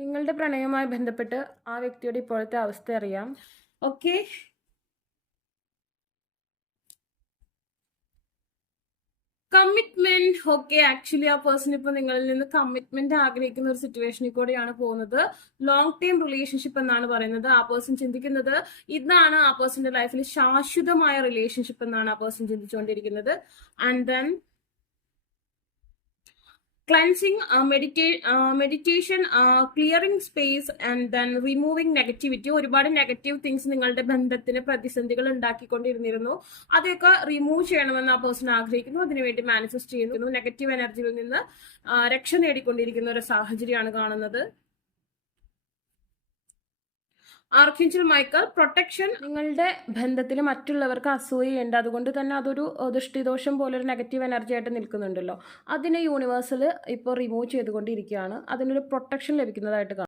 നിങ്ങളുടെ പ്രണയവുമായി ബന്ധപ്പെട്ട് ആ വ്യക്തിയുടെ ഇപ്പോഴത്തെ അവസ്ഥ അറിയാം. Okay, commitment. ഓക്കെ, ആക്ച്വലി ആ പേഴ്സൺ ഇപ്പൊ നിങ്ങളിൽ നിന്ന് കമ്മിറ്റ്മെന്റ് ആഗ്രഹിക്കുന്ന ഒരു സിറ്റുവേഷനിൽ കൂടെയാണ് പോകുന്നത്. ലോങ് ടേം റിലേഷൻഷിപ്പ് എന്നാണ് പറയുന്നത്. ആ പേഴ്സൺ ചിന്തിക്കുന്നത് ഇതാണ് ആ പേഴ്സന്റെ ലൈഫിൽ ശാശ്വതമായ റിലേഷൻഷിപ്പ് എന്നാണ് ആ പേഴ്സൺ ചിന്തിച്ചുകൊണ്ടിരിക്കുന്നത്. And then cleansing, meditation, clearing space and then removing negativity. ഒരുപാട് നെഗറ്റീവ് തിങ്സ് നിങ്ങളുടെ ബന്ധത്തിന് പ്രതിസന്ധികൾ ഉണ്ടാക്കിക്കൊണ്ടിരുന്നിരുന്നു. അതൊക്കെ റിമൂവ് ചെയ്യണമെന്ന് ആ പേഴ്സൺ ആഗ്രഹിക്കുന്നു. അതിനുവേണ്ടി മാനിഫെസ്റ്റ് ചെയ്യുന്നു. നെഗറ്റീവ് എനർജിയിൽ നിന്ന് രക്ഷ നേടിക്കൊണ്ടിരിക്കുന്ന ഒരു സാഹചര്യമാണ് കാണുന്നത്. ആർക്കിഞ്ചൽ മൈക്കൽ, പ്രൊട്ടക്ഷൻ. നിങ്ങളുടെ ബന്ധത്തിൽ മറ്റുള്ളവർക്ക് അസൂയുണ്ട്, അതുകൊണ്ട് തന്നെ അതൊരു ദൃഷ്ടിദോഷം പോലെ ഒരു നെഗറ്റീവ് എനർജി ആയിട്ട് നിൽക്കുന്നുണ്ടല്ലോ. അതിനെ യൂണിവേഴ്സൽ ഇപ്പോൾ റിമൂവ് ചെയ്തുകൊണ്ടിരിക്കുകയാണ്. അതിനൊരു പ്രൊട്ടക്ഷൻ ലഭിക്കുന്നതായിട്ട് കാണാം.